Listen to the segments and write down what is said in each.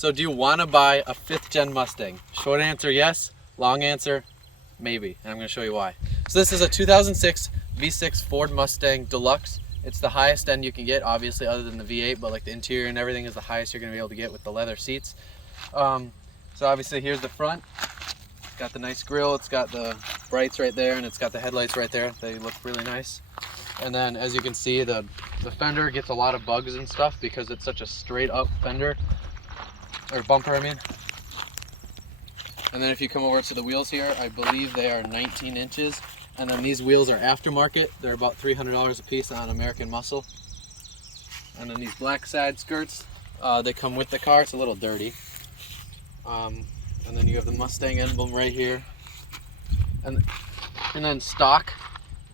So do you want to buy a 5th gen Mustang? Short answer, yes. Long answer, maybe. And I'm going to show you why. So this is a 2006 V6 Ford Mustang Deluxe. It's the highest end you can get, obviously, other than the V8, but like the interior and everything is the highest you're going to be able to get with the leather seats. So obviously here's the front. It's got the nice grille, it's got the brights right there, and it's got the headlights right there. They look really nice. And then as you can see, the fender gets a lot of bugs and stuff because it's such a straight up fender. Or bumper, I mean. And then if you come over to the wheels here, I believe they are 19 inches. And then these wheels are aftermarket. They're about $300 a piece on American Muscle. And then these black side skirts, they come with the car. It's a little dirty. And then you have the Mustang emblem right here. And then stock,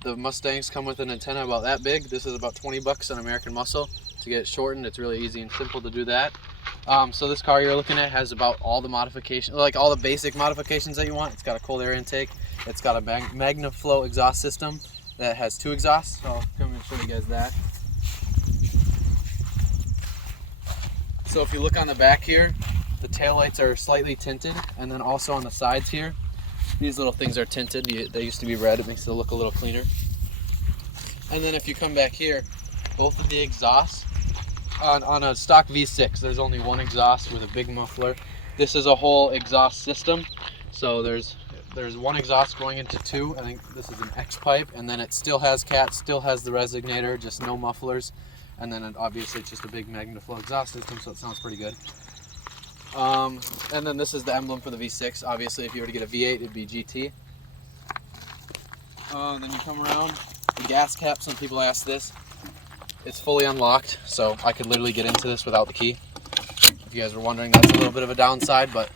the Mustangs come with an antenna about that big. This is about 20 bucks on American Muscle. To get it shortened, it's really easy and simple to do that. So this car you're looking at has about all the modifications, like all the basic modifications that you want. It's got a cold air intake. It's got a magma flow exhaust system that has 2 exhausts. So I'll come and show you guys that. So if you look on the back here, the taillights are slightly tinted, and then also on the sides here, these little things are tinted. They used to be red. It makes it look a little cleaner. And then if you come back here, both of the exhausts, on a stock V6, there's only one exhaust with a big muffler. This is a whole exhaust system. So there's one exhaust going into 2. I think this is an X pipe, and then it still has cats, still has the resonator, just no mufflers. And then obviously it's just a big magma flow exhaust system, so it sounds pretty good. And then this is the emblem for the V6. Obviously, if you were to get a V8, it'd be GT. Then you come around, the gas cap. Some people ask this. It's fully unlocked, so I could literally get into this without the key. If you guys were wondering, that's a little bit of a downside, but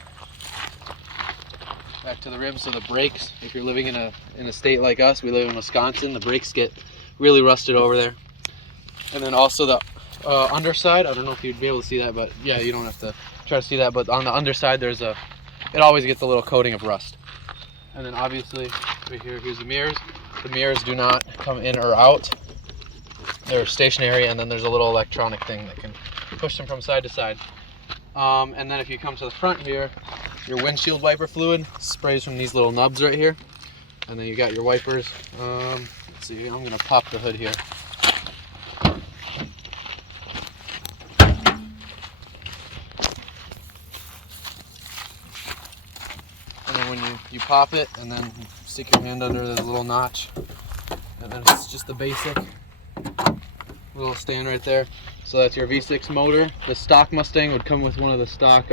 back to the rims. So the brakes, if you're living in a state like us, we live in Wisconsin, the brakes get really rusted over there. And then also the underside, I don't know if you'd be able to see that, but yeah, you don't have to try to see that, but on the underside it always gets a little coating of rust. And then obviously right here, here's the mirrors. The mirrors do not come in or out. They're stationary, and then there's a little electronic thing that can push them from side to side. And then if you come to the front here, your windshield wiper fluid sprays from these little nubs right here. And then you got your wipers. Let's see, I'm gonna pop the hood here. And then when you pop it, and then you stick your hand under the little notch, and then it's just the basic little stand right there. So that's your V6 motor. The stock Mustang would come with one of the stock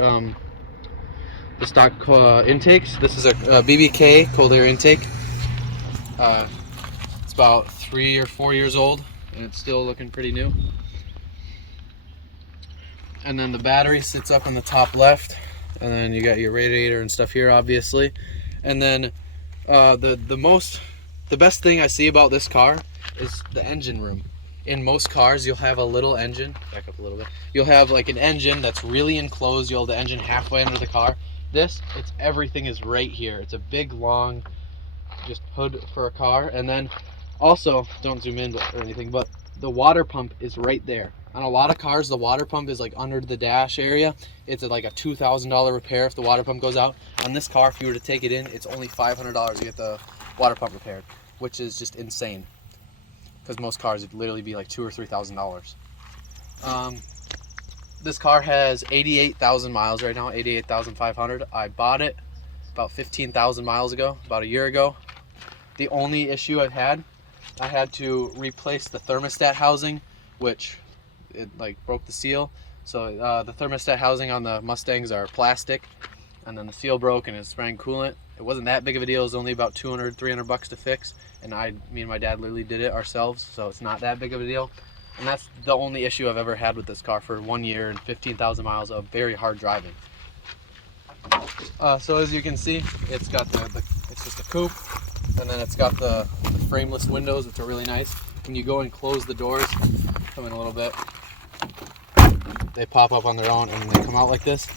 intakes. This is a BBK cold air intake. It's about 3 or 4 years old, and it's still looking pretty new. And then the battery sits up on the top left, and then you got your radiator and stuff here, obviously. And then the best thing I see about this car is the engine room. In most cars, you'll have a little engine. Back up a little bit. You'll have like an engine that's really enclosed. You'll have the engine halfway under the car. Everything is right here. It's a big, long, just hood for a car. And then also, don't zoom in or anything, but the water pump is right there. On a lot of cars, the water pump is like under the dash area. It's like a $2,000 repair if the water pump goes out. On this car, if you were to take it in, it's only $500 to get the water pump repaired, which is just insane. Because most cars would literally be like $2,000 or $3,000. This car has 88,000 miles right now, 88,500. I bought it about 15,000 miles ago, about a year ago. The only issue I had to replace the thermostat housing, which it like broke the seal. So the thermostat housing on the Mustangs are plastic, and then the seal broke and it sprang coolant. It wasn't that big of a deal. It was only about 200, 300 bucks to fix. And me and my dad literally did it ourselves. So it's not that big of a deal. And that's the only issue I've ever had with this car for 1 year and 15,000 miles of very hard driving. So as you can see, it's got it's just a coupe. And then it's got the frameless windows, which are really nice. When you go and close the doors, come in a little bit, they pop up on their own and they come out like this.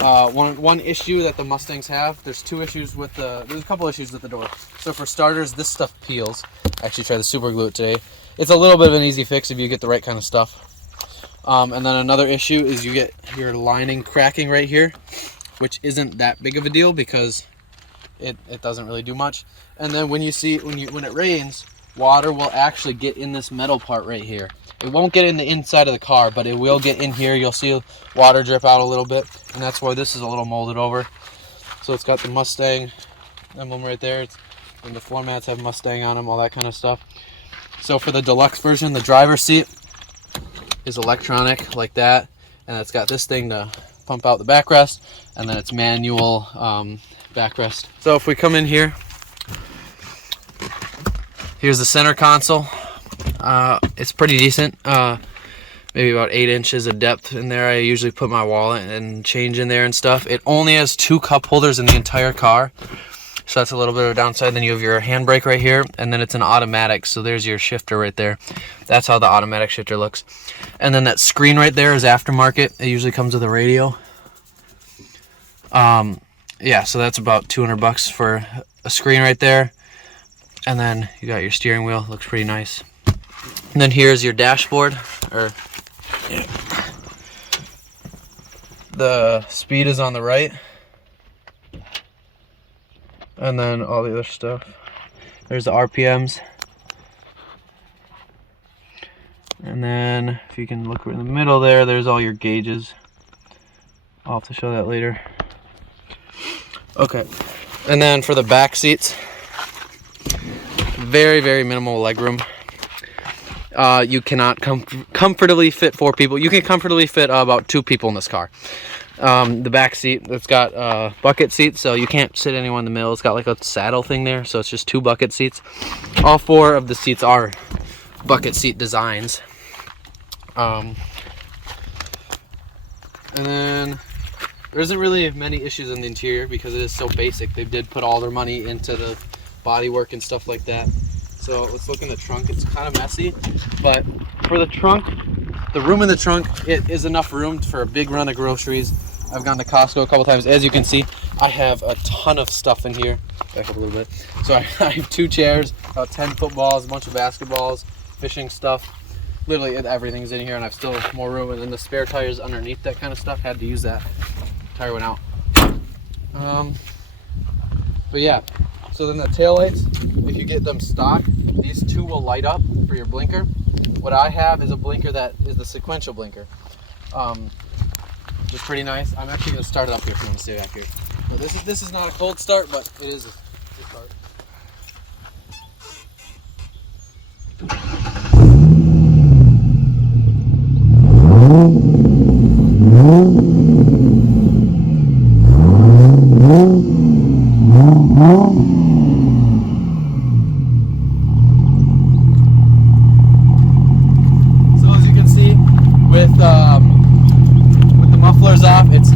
One issue that the Mustangs have, there's a couple issues with the door. So for starters, this stuff peels. I actually tried to super glue it today. It's a little bit of an easy fix if you get the right kind of stuff. And then another issue is you get your lining cracking right here, which isn't that big of a deal because it doesn't really do much. And then when it rains, water will actually get in this metal part right here. It won't get in the inside of the car, but it will get in here. You'll see water drip out a little bit, and that's why this is a little molded over. So it's got the Mustang emblem right there, and the floor mats have Mustang on them, all that kind of stuff. So for the deluxe version, the driver's seat is electronic like that, and it's got this thing to pump out the backrest, and then it's manual backrest. So if we come in here, here's the center console. It's pretty decent, maybe about 8 inches of depth in there. I usually put my wallet and change in there and stuff. It only has 2 cup holders in the entire car, so that's a little bit of a downside. Then you have your handbrake right here, and then it's an automatic, so there's your shifter right there. That's how the automatic shifter looks. And then that screen right there is aftermarket. It usually comes with a radio. Yeah, so that's about $200 for a screen right there. And then you got your steering wheel, looks pretty nice. And then here's your dashboard, the speed is on the right. And then all the other stuff. There's the RPMs. And then if you can look in the middle there, there's all your gauges. I'll have to show that later. Okay. And then for the back seats, very, very minimal legroom. You cannot comfortably fit 4 people. You can comfortably fit about 2 people in this car. The back seat, it's got bucket seats, so you can't sit anyone in the middle. It's got like a saddle thing there, so it's just 2 bucket seats. All 4 of the seats are bucket seat designs. And then there isn't really many issues in the interior because it is so basic. They did put all their money into the bodywork and stuff like that. So let's look in the trunk. It's kind of messy, but for the trunk, the room in the trunk, it is enough room for a big run of groceries. I've gone to Costco a couple times. As you can see, I have a ton of stuff in here. Back up a little bit. So I have 2 chairs, about 10 footballs, a bunch of basketballs, fishing stuff. Literally everything's in here, and I've still more room. And then the spare tires underneath that kind of stuff, had to use that. Tire went out. But yeah, so then the taillights, if you get them stock, these 2 will light up for your blinker. What I have is a blinker that is the sequential blinker, which is pretty nice. I'm actually going to start it up here if you want to stay back here. So this is not a cold start, but it is a start. With the mufflers off, it's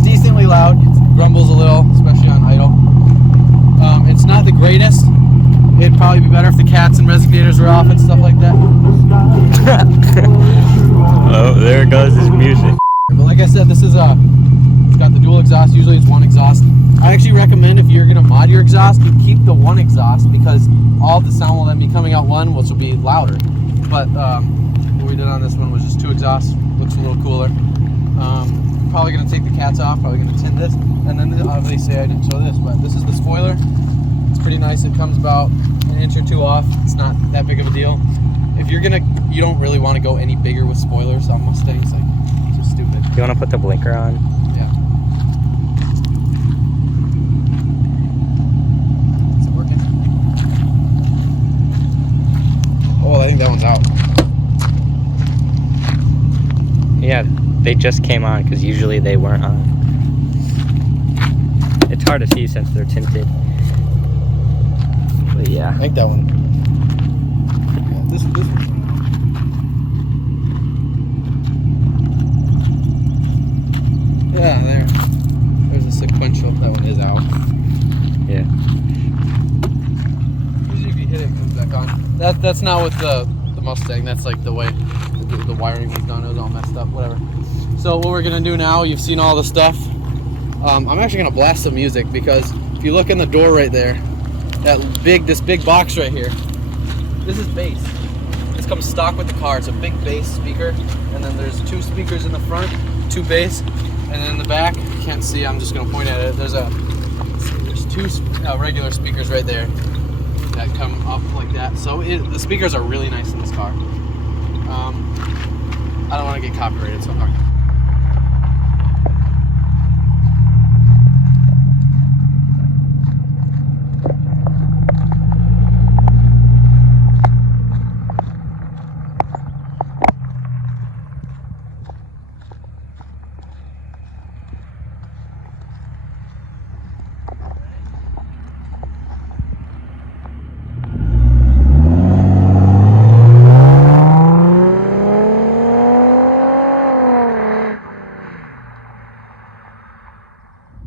decently loud. It grumbles a little, especially on idle. It's not the greatest. It'd probably be better if the cats and resignators were off and stuff like that. Oh, there goes his music. But like I said, this is it's got the dual exhaust. Usually it's 1 exhaust. I actually recommend, if you're gonna mod your exhaust, you keep the 1 exhaust, because all the sound will then be coming out 1, which will be louder. But what we did on this one was just 2 exhausts. Looks a little cooler. Probably gonna take the cats off. Probably gonna tint this, and then obviously I didn't show this, but this is the spoiler. It's pretty nice. It comes about 1 inch or 2 off. It's not that big of a deal. If you don't really want to go any bigger with spoilers on Mustangs. Like, it's just stupid. You want to put the blinker on? Yeah. Is it working? Oh, I think that one's out. Yeah, they just came on because usually they weren't on. It's hard to see since they're tinted. But yeah. I think that one. Yeah, this one's out. Yeah, there's a sequential. That one is out. Yeah. Usually if you hit it, it comes back on. That's not with the Mustang. That's like the way the wiring was done. It was all messed up. Whatever. So what we're gonna do now, you've seen all the stuff. I'm actually gonna blast some music, because if you look in the door right there, this big box right here, this is bass. It's comes stock with the car. It's a big bass speaker, and then there's 2 speakers in the front, 2 bass, and then in the back, you can't see, I'm just gonna point at it, there's 2 regular speakers right there that come up like that. So the speakers are really nice in this car. I don't want to get copyrighted, so I'm not.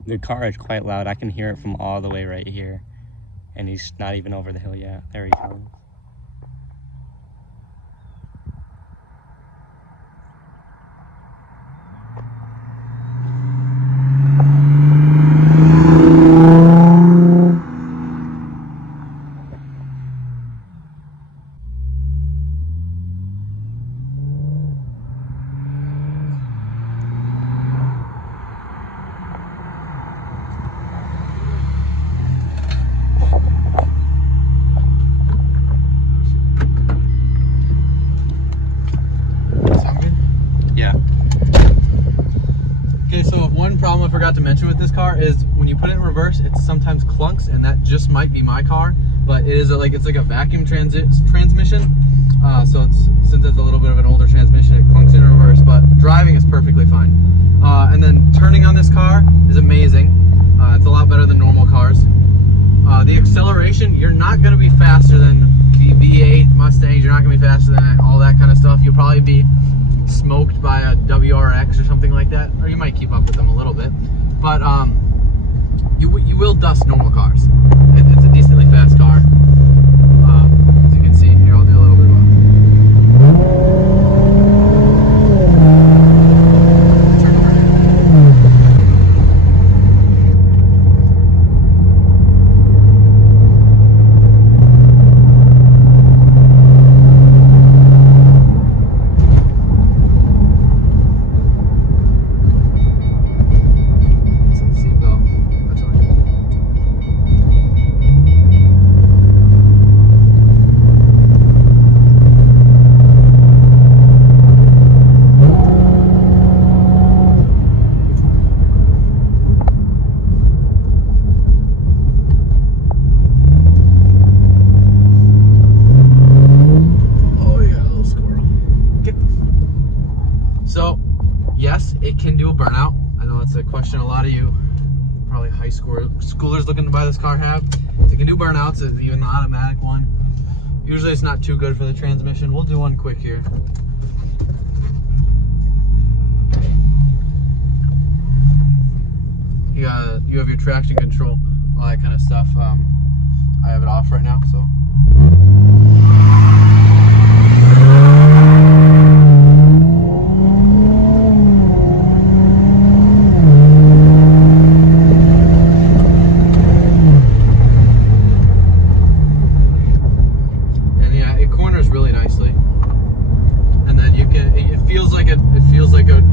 The car is quite loud. I can hear it from all the way right here. And he's not even over the hill yet. There he goes. One problem I forgot to mention with this car is when you put it in reverse, it sometimes clunks, and that just might be my car, but it's like a vacuum transmission. So since it's a little bit of an older transmission, it clunks in reverse, but driving is perfectly fine. And then turning on this car is amazing. It's a lot better than normal cars. The acceleration, you're not going to be faster than V8 Mustangs. You're not going to be faster than all that kind of stuff. You'll probably be smoked by a WRX or something like that, or you might keep up with them a little bit, but you will dust normal cars. It's a decently fast car. As you can see here, I'll do a little bit of turn over. So, yes, it can do a burnout. I know it's a question a lot of you, probably high schoolers looking to buy this car have. It can do burnouts, even the automatic one. Usually it's not too good for the transmission. We'll do one quick here. You have your traction control, all that kind of stuff. I have it off right now, so.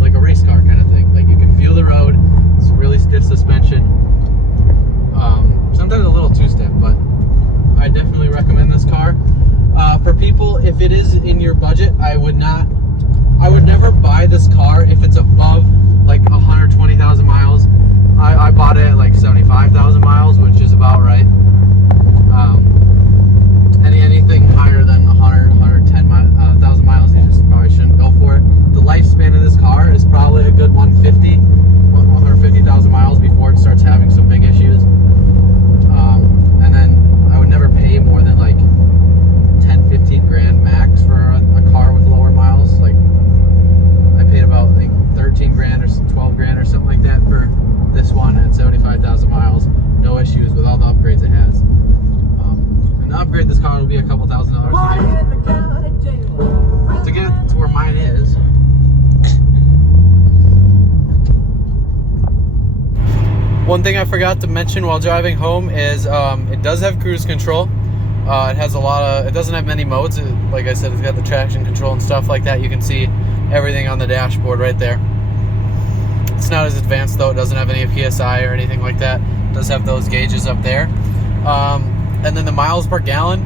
Like a race car kind of thing. Like you can feel the road. It's really stiff suspension. Sometimes a little too stiff, but I definitely recommend this car. For people, if it is in your budget, I would never buy this car if it's above like 120,000 miles. I bought it at like 75,000 miles, which is about right. Anything higher than 110,000 miles, you just probably shouldn't go for it. The lifespan of this car is probably a good 150,000 miles before it starts having some big issues. And then I would never pay more than like 10, 15 grand max for a car with lower miles. Like I paid about like 13 grand or 12 grand or something like that for this one at 75,000 miles. No issues with all the upgrades it has. And to upgrade this car will be a couple $1,000 to get it to where mine is. One thing I forgot to mention while driving home is it does have cruise control. It has a lot of, it doesn't have many modes. Like I said, it's got the traction control and stuff like that. You can see everything on the dashboard right there. It's not as advanced though. It doesn't have any PSI or anything like that. It does have those gauges up there. And then the miles per gallon,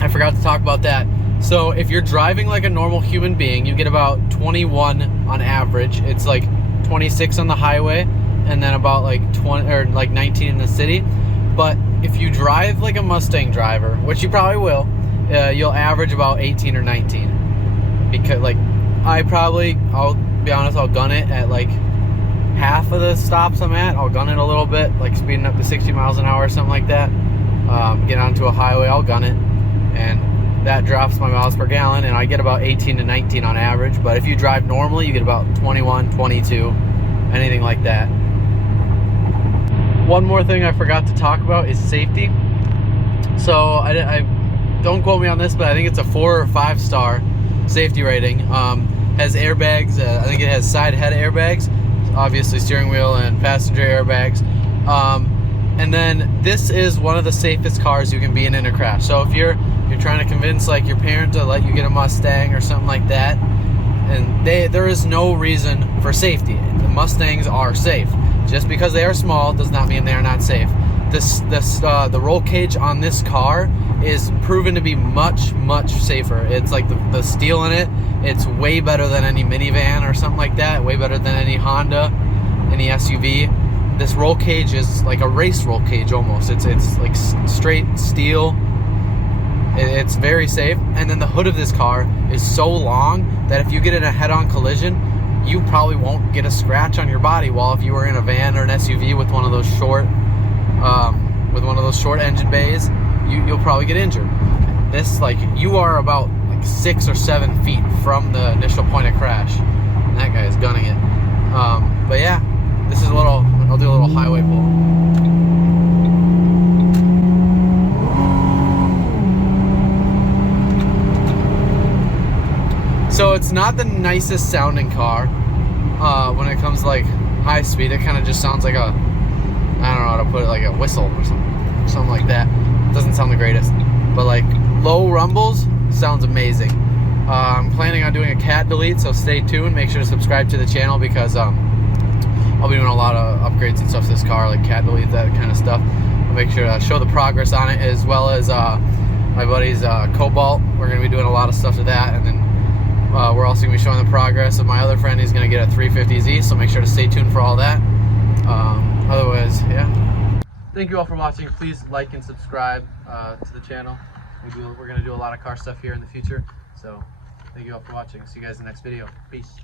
I forgot to talk about that. So if you're driving like a normal human being, you get about 21 on average. It's like 26 on the highway, and then about like 20 or like 19 in the city. But if you drive like a Mustang driver, which you probably will, you'll average about 18 or 19. Because like I'll be honest, I'll gun it at like half of the stops I'm at. I'll gun it a little bit, like speeding up to 60 miles an hour or something like that. Get onto a highway, I'll gun it, and that drops my miles per gallon, and I get about 18 to 19 on average. But if you drive normally, you get about 21, 22, anything like that. One more thing I forgot to talk about is safety. So I don't quote me on this, but I think it's a 4 or 5 star safety rating. Has airbags. I think it has side head airbags, obviously steering wheel and passenger airbags. And then this is one of the safest cars you can be in a crash. So if you're trying to convince like your parent to let you get a Mustang or something like that, and there is no reason for safety. The Mustangs are safe. Just because they are small does not mean they are not safe. The roll cage on this car is proven to be much safer. It's like the steel in it. It's way better than any minivan or something like that. Way better than any Honda, any SUV. This roll cage is like a race roll cage almost. It's like straight steel. It's very safe. And then the hood of this car is so long that if you get in a head-on collision, you probably won't get a scratch on your body. While if you were in a van or an SUV with one of those short engine bays, you'll probably get injured. This, like, you are about like 6 or 7 feet from the initial point of crash, and that guy is gunning it. But yeah, this is I'll do a little highway pull. So it's not the nicest sounding car when it comes to like high speed. It kind of just sounds like I don't know how to put it, like a whistle or something like that. It doesn't sound the greatest, but like low rumbles sounds amazing. I'm planning on doing a cat delete, so stay tuned. Make sure to subscribe to the channel because I'll be doing a lot of upgrades and stuff to this car, like cat delete, that kind of stuff. I'll make sure to show the progress on it, as well as my buddy's Cobalt. We're going to be doing a lot of stuff to that, and then we're also going to be showing the progress of my other friend. He's going to get a 350Z, so make sure to stay tuned for all that. Otherwise, yeah. Thank you all for watching. Please like and subscribe to the channel. We're going to do a lot of car stuff here in the future. So thank you all for watching. See you guys in the next video. Peace.